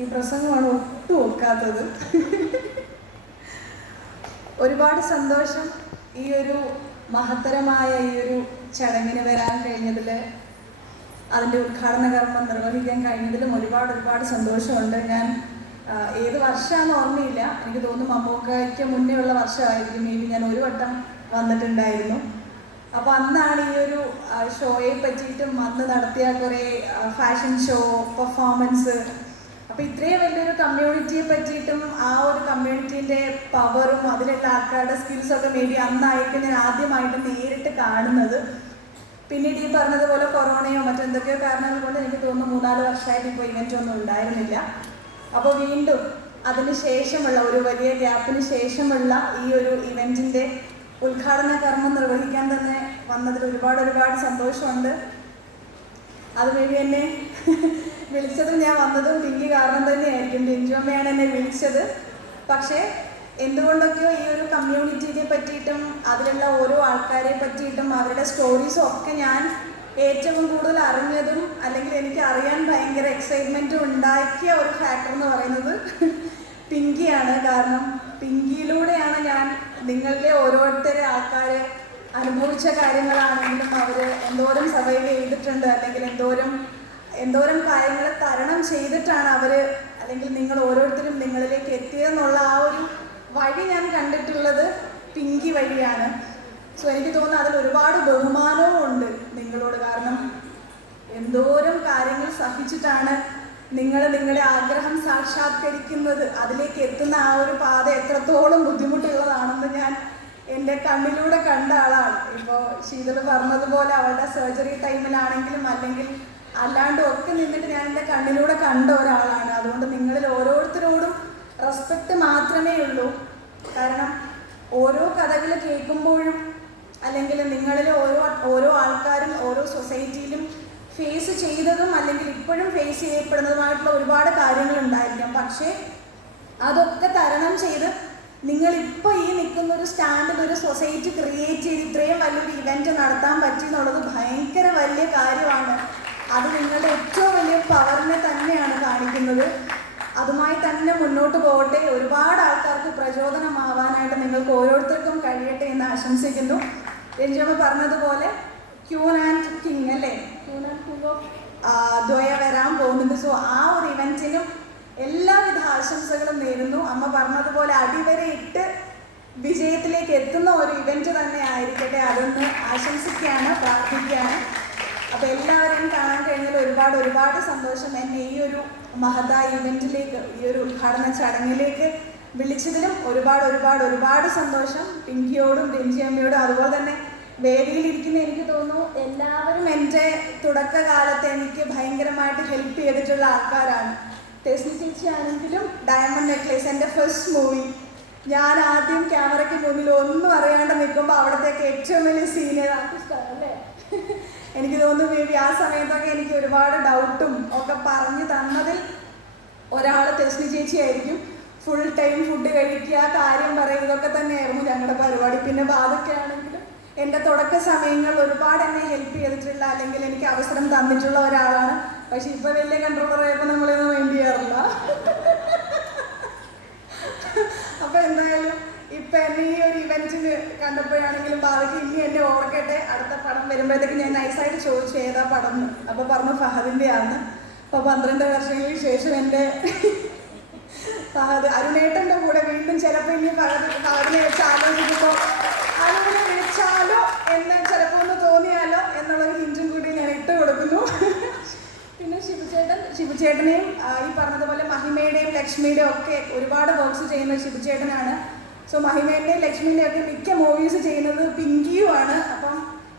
ഈ പ്രസംഗമാണ് ഒട്ടും ഒക്കാത്തത് ഒരുപാട് സന്തോഷം ഈ ഒരു മഹത്തരമായ ഈ ഒരു ചടങ്ങിന് വരാൻ കഴിഞ്ഞതിൽ അതിന്റെ ഉദ്ഘാടന കർമ്മം നിർവഹിക്കാൻ കഴിഞ്ഞതിലും ഒരുപാട് ഒരുപാട് സന്തോഷമുണ്ട്. ഞാൻ ഏത് വർഷമാണെന്ന് ഓർമ്മയില്ല. എനിക്ക് തോന്നുന്നു മമ്മൂക്കയ്ക്ക് മുന്നേ ഉള്ള വർഷമായിരിക്കും. മേ ബി ഞാൻ ഒരു വട്ടം വന്നിട്ടുണ്ടായിരുന്നു. അപ്പോൾ അന്നാണ് ഈ ഒരു ഷോയെ പറ്റിയിട്ടും അന്ന് നടത്തിയ കുറേ ഫാഷൻ ഷോ പെർഫോമൻസ് അപ്പോൾ ഇത്രയും വലിയൊരു കമ്മ്യൂണിറ്റിയെ പറ്റിയിട്ടും ആ ഒരു കമ്മ്യൂണിറ്റീന്റെ പവറും അതിലുള്ള ആൾക്കാരുടെ സ്കിൽസൊക്കെ മേ ബി അന്നായിരിക്കും ഞാൻ ആദ്യമായിട്ട് നേരിട്ട് കാണുന്നത്. പിന്നീട് ഈ പറഞ്ഞതുപോലെ കൊറോണയോ മറ്റെന്തൊക്കെയോ കാരണങ്ങൾ കൊണ്ട് എനിക്ക് തോന്നുന്നു മൂന്നാൽ വർഷമായിട്ട് ഇപ്പോൾ ഇവന്റ് ഒന്നും ഉണ്ടായിരുന്നില്ല. അപ്പോൾ വീണ്ടും അതിന് ശേഷമുള്ള ഒരു വലിയ ഗ്യാപ്പിന് ശേഷമുള്ള ഈ ഒരു ഇവന്റിന്റെ ഉദ്ഘാടന കർമ്മം നിർവഹിക്കാൻ തന്നെ വന്നതിൽ ഒരുപാട് ഒരുപാട് സന്തോഷമുണ്ട്. അത് വഴി എന്നെ വിളിച്ചതും ഞാൻ വന്നതും പിങ്കി കാരണം തന്നെയായിരിക്കും. ബിഞ്ചു അമ്മയാണ് എന്നെ വിളിച്ചത്. പക്ഷേ എന്തുകൊണ്ടൊക്കെയോ ഈ ഒരു കമ്മ്യൂണിറ്റിയെ പറ്റിയിട്ടും അതിലുള്ള ഓരോ ആൾക്കാരെ പറ്റിയിട്ടും അവരുടെ സ്റ്റോറീസും ഒക്കെ ഞാൻ ഏറ്റവും കൂടുതൽ അറിഞ്ഞതും അല്ലെങ്കിൽ എനിക്ക് അറിയാൻ ഭയങ്കര എക്സൈറ്റ്മെന്റും ഉണ്ടാക്കിയ ഒരു ഫാക്ടർ എന്ന് പറയുന്നത് പിങ്കിയാണ്. കാരണം പിങ്കിയിലൂടെയാണ് ഞാൻ നിങ്ങളുടെ ഓരോരുത്തരെ ആൾക്കാരെ അനുഭവിച്ച കാര്യങ്ങളാണെങ്കിലും അവർ എന്തോരം സർവൈവ് ചെയ്തിട്ടുണ്ട് അല്ലെങ്കിൽ എന്തോരം എന്തോരം കാര്യങ്ങൾ തരണം ചെയ്തിട്ടാണ് അവർ അല്ലെങ്കിൽ നിങ്ങൾ ഓരോരുത്തരും നിങ്ങളിലേക്ക് എത്തിയതെന്നുള്ള ആ ഒരു വഴി ഞാൻ കണ്ടിട്ടുള്ളത് പിങ്കി വഴിയാണ്. സോ എനിക്ക് തോന്നുന്നു അതിൽ ഒരുപാട് ബഹുമാനവും ഉണ്ട് നിങ്ങളോട്. കാരണം എന്തോരം കാര്യങ്ങൾ സഹിച്ചിട്ടാണ് നിങ്ങൾ നിങ്ങളുടെ ആഗ്രഹം സാക്ഷാത്കരിക്കുന്നത്. അതിലേക്ക് എത്തുന്ന ആ ഒരു പാത എത്രത്തോളം ബുദ്ധിമുട്ടുള്ളതാണെന്ന് ഞാൻ എന്റെ കണ്ണിലൂടെ കണ്ട ആളാണ്. ഇപ്പോൾ ശീതൾ പറഞ്ഞതുപോലെ അവളുടെ സർജറി ടൈമിലാണെങ്കിലും അല്ലെങ്കിൽ അല്ലാണ്ടും ഒക്കെ നിന്നിട്ട് ഞാൻ എന്റെ കണ്ണിലൂടെ കണ്ട ഒരാളാണ്. അതുകൊണ്ട് നിങ്ങളിൽ ഓരോരുത്തരോടും റെസ്പെക്റ്റ് മാത്രമേ ഉള്ളൂ. കാരണം ഓരോ കഥകൾ കേൾക്കുമ്പോഴും അല്ലെങ്കിൽ നിങ്ങളിൽ ഓരോ ഓരോ ആൾക്കാരും ഓരോ സൊസൈറ്റിയിലും ഫേസ് ചെയ്തതും അല്ലെങ്കിൽ ഇപ്പോഴും ഫേസ് ചെയ്യപ്പെടുന്നതുമായിട്ടുള്ള ഒരുപാട് കാര്യങ്ങൾ ഉണ്ടായിരിക്കാം പക്ഷേ അതൊക്കെ തരണം ചെയ്ത് നിങ്ങൾ ഇപ്പോൾ ഈ നിൽക്കുന്ന ഒരു സ്റ്റാൻഡിൽ ഒരു സൊസൈറ്റി ക്രിയേറ്റ് ചെയ്ത് ഇത്രയും വലിയൊരു ഇവന്റ് നടത്താൻ പറ്റി എന്നുള്ളത് ഭയങ്കര വലിയ കാര്യമാണ്. അത് നിങ്ങളുടെ ഏറ്റവും വലിയ പവറിനെ തന്നെയാണ് കാണിക്കുന്നത്. അതുമായി തന്നെ മുന്നോട്ട് പോകട്ടെ. ഒരുപാട് ആൾക്കാർക്ക് പ്രചോദനമാവാനായിട്ട് നിങ്ങൾക്ക് ഓരോരുത്തർക്കും കഴിയട്ടെ എന്ന് ആശംസിക്കുന്നു. രഞ്ജമ്മ പറഞ്ഞതുപോലെ ക്യൂൻ ആൻഡ് കിങ് അല്ലേ? Queen and king of Dwaya വരാൻ പോകുന്നുണ്ട്. സോ ആ ഒരു ഇവന്റിനും എല്ലാവിധ ആശംസകളും നേരുന്നു. അമ്മ പറഞ്ഞതുപോലെ അടിവരെ ഇട്ട് വിജയത്തിലേക്ക് എത്തുന്ന ഒരു ഇവന്റ് തന്നെ ആയിരിക്കട്ടെ അതൊന്ന് ആശംസിക്കുകയാണ് പ്രാർത്ഥിക്കുകയാണ് അപ്പൊ എല്ലാവരെയും കാണാൻ കഴിഞ്ഞതിൽ ഒരുപാട് ഒരുപാട് സന്തോഷം എന്നെ ഈ ഒരു മഹതായ ഇവന്റിലേക്ക് ഈ ഒരു ഉദ്ഘാടന ചടങ്ങിലേക്ക് വിളിച്ചതിലും ഒരുപാട് ഒരുപാട് ഒരുപാട് സന്തോഷം. പിങ്കിയോടും രഞ്ജിയമ്മയോടും അതുപോലെ തന്നെ വേദിയിലിരിക്കുന്ന എനിക്ക് തോന്നുന്നു എല്ലാവരും എന്റെ തുടക്കകാലത്ത് എനിക്ക് ഭയങ്കരമായിട്ട് ഹെൽപ്പ് ചെയ്തിട്ടുള്ള ആൾക്കാരാണ്. ടെസ്നി ചേച്ചി ആണെങ്കിലും ഡയമണ്ട് നെക്ലേസ് എന്റെ ഫസ്റ്റ് മൂവി ഞാൻ ആദ്യം ക്യാമറയ്ക്ക് മുന്നിൽ ഒന്നും അറിയാണ്ട് നിൽക്കുമ്പോൾ അവിടത്തേക്ക് ഏറ്റവും വലിയ സീനിയർ ആർട്ടിസ്റ്റാണ് അല്ലേ എനിക്ക് തോന്നുന്നു ബേബി ആ സമയത്തൊക്കെ എനിക്ക് ഒരുപാട് ഡൗട്ടും ഒക്കെ പറഞ്ഞു തന്നതിൽ ഒരാൾ ചേച്ചി ആയിരിക്കും. ഫുൾ ടൈം ഫുഡ് കഴിക്കുക കാര്യം പറയുക ഇതൊക്കെ തന്നെയായിരുന്നു ഞങ്ങളുടെ പരിപാടി. പിന്നെ ബാധൊക്കെ ആണെങ്കിലും എന്റെ തുടക്ക സമയങ്ങൾ ഒരുപാട് എന്നെ ഹെൽപ്പ് ചെയ്തിട്ടുള്ള അല്ലെങ്കിൽ എനിക്ക് അവസരം തന്നിട്ടുള്ള ഒരാളാണ്. പക്ഷെ ഇപ്പൊ വലിയ കൺട്രോളർ ആയപ്പോൾ നമ്മളൊന്നും വേണ്ടി ചെയ്യാറില്ല അപ്പൊ എന്തായാലും ഇപ്പൊ ഈ ഒരു ഇവന്റിന് കണ്ടപ്പോഴാണെങ്കിലും ബാധയ്ക്ക് ഇനി എന്നെ ഓർക്കട്ടെ. അടുത്ത പടം വരുമ്പോഴത്തേക്ക് ഞാൻ നൈസായിട്ട് ചോദിച്ചു ഏതാ പടം എന്ന്. അപ്പൊ പറഞ്ഞു ഫഹദിന്റെ ആണ് അപ്പൊ പന്ത്രണ്ട് വർഷങ്ങൾക്ക് ശേഷം എന്റെ ഫഹദ് അരുണേട്ടന്റെ കൂടെ വീണ്ടും ചിലപ്പോൾ ഇനി ഫഹദ് ഫഹദിനെ വെച്ച് ആലോചിക്കുമ്പോൾ അരുണിനെ വിളിച്ചാലോ? എന്ന് ചിലപ്പോൾ ഒന്ന് തോന്നിയാലോ? എന്നുള്ളൊരു ഹിഞ്ചും കൂടി ഞാൻ ഇട്ട് കൊടുക്കുന്നു. പിന്നെ ശിവചേട്ടൻ ശിവചേട്ടനെയും ഈ പറഞ്ഞതുപോലെ മഹിമയുടെയും ലക്ഷ്മിയുടെയും ഒക്കെ ഒരുപാട് വർക്ക്സ് ചെയ്യുന്ന ശിവചേട്ടനാണ്. സോ മഹിമേന്റെ ലക്ഷ്മിന്റെ ഒക്കെ മിക്ക മൂവീസ് ചെയ്യുന്നത് പിങ്കിയുമാണ് അപ്പം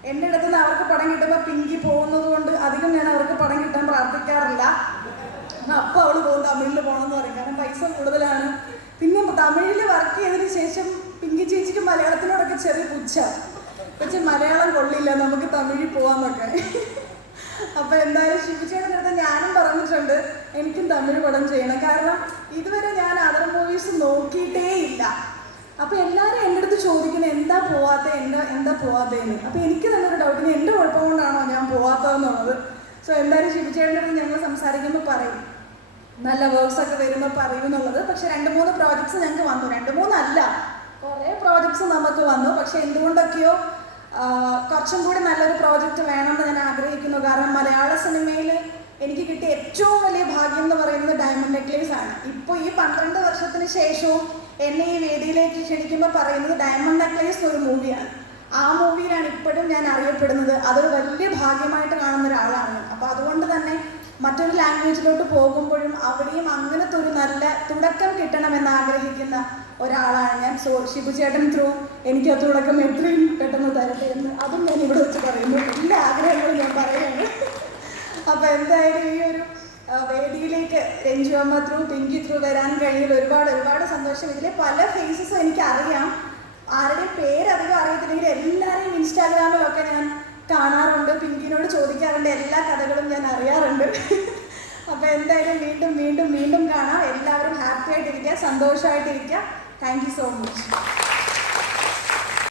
എന്റെ അടുത്ത് നിന്ന് അവർക്ക് പടം കിട്ടുമ്പോൾ പിങ്കി പോകുന്നത് കൊണ്ട് അധികം ഞാൻ അവർക്ക് പടം കിട്ടാൻ പ്രാർത്ഥിക്കാറില്ല. അപ്പോൾ അവൾ പോകും തമിഴിൽ പോകണമെന്ന് പറയും. കാരണം പൈസ കൂടുതലാണ്. പിന്നെ തമിഴിൽ വർക്ക് ചെയ്തതിന് ശേഷം പിങ്കി ചേച്ചിക്ക് മലയാളത്തിനോടൊക്കെ ചെറിയ പുച്ഛ. പക്ഷെ മലയാളം കൊള്ളില്ല. നമുക്ക് തമിഴിൽ പോവാന്നൊക്കെ. അപ്പൊ എന്തായാലും ശിവചേട്ടന്റെ അടുത്ത് ഞാനും പറഞ്ഞിട്ടുണ്ട് എനിക്കും തമിഴ് പടം ചെയ്യണം. കാരണം ഇതുവരെ ഞാൻ അതർ മൂവീസ് നോക്കിയിട്ടേ ഇല്ല അപ്പൊ എല്ലാവരും എന്റെ അടുത്ത് ചോദിക്കുന്നത് എന്താ പോവാത്ത എന്താ എന്താ പോവാത്തതെന്ന് അപ്പൊ എനിക്ക് തന്നെ ഒരു ഡൗട്ട് ഇനി എന്റെ കുഴപ്പം കൊണ്ടാണോ ഞാൻ പോവാത്തതെന്നുള്ളത്. സോ എന്തായാലും ശിവചേട്ടന്റെ അടുത്ത് ഞങ്ങൾ സംസാരിക്കുമ്പോൾ പറയും. നല്ല വർക്ക്സ് ഒക്കെ വരുമ്പോൾ പറയുമെന്നുള്ളത് പക്ഷെ രണ്ട് മൂന്ന് പ്രോജക്ട്സ് ഞങ്ങൾക്ക് വന്നു. രണ്ട് മൂന്നല്ല കുറേ പ്രോജക്ട്സ് നമുക്ക് വന്നു. പക്ഷെ എന്തുകൊണ്ടൊക്കെയോ കുറച്ചും കൂടി നല്ലൊരു പ്രോജക്റ്റ് വേണമെന്ന് ഞാൻ ആഗ്രഹിക്കുന്നു. കാരണം മലയാള സിനിമയിൽ എനിക്ക് കിട്ടിയ ഏറ്റവും വലിയ ഭാഗ്യം എന്ന് പറയുന്നത് ഡയമണ്ട് നെക്ലേസ് ആണ്. ഇപ്പോൾ ഈ പന്ത്രണ്ട് വർഷത്തിന് ശേഷവും എന്നെ ഈ വേദിയിലേക്ക് ക്ഷണിക്കുമ്പോൾ പറയുന്നത് ഡയമണ്ട് നെക്ലേസ് ഒരു മൂവിയാണ് ആ മൂവിയിലാണ് ഇപ്പോഴും ഞാൻ അറിയപ്പെടുന്നത്. അതൊരു വലിയ ഭാഗ്യമായിട്ട് കാണുന്ന ഒരാളാണ് അപ്പോൾ അതുകൊണ്ട് തന്നെ മറ്റൊരു ലാംഗ്വേജിലോട്ട് പോകുമ്പോഴും അവിടെയും അങ്ങനത്തെ ഒരു നല്ല തുടക്കം കിട്ടണമെന്ന് ആഗ്രഹിക്കുന്ന ഒരാളാണ് ഞാൻ. സോ ഷിബു ചേട്ടൻ ത്രൂ എനിക്ക് ആ തുടക്കം എത്രയും പെട്ടെന്ന് തരട്ടെ എന്ന് അതും ഞാൻ ഇവിടെ വെച്ച് പറയുന്നു. എല്ലാ ആഗ്രഹങ്ങളും ഞാൻ പറയുകയാണ്. അപ്പോൾ എന്തായാലും ഈ ഒരു വേദിയിലേക്ക് രഞ്ജു അമ്മ ത്രൂ പിങ്കി ത്രൂ വരാൻ കഴിയുന്ന ഒരുപാട് ഒരുപാട് സന്തോഷം. ഇതിലെ പല ഫേസസും എനിക്ക് അറിയാം ആരുടെയും പേര് അധികം അറിയത്തില്ലെങ്കിൽ എല്ലാവരെയും ഇൻസ്റ്റാഗ്രാമിലൊക്കെ ഞാൻ കാണാറുണ്ട്. പിങ്കിനോട് ചോദിക്കാറുണ്ട്. എല്ലാ കഥകളും ഞാൻ അറിയാറുണ്ട്. അപ്പോൾ എന്തായാലും വീണ്ടും വീണ്ടും വീണ്ടും കാണാം. എല്ലാവരും ഹാപ്പി ആയിട്ടിരിക്കുക സന്തോഷമായിട്ടിരിക്കുക. Thank you so much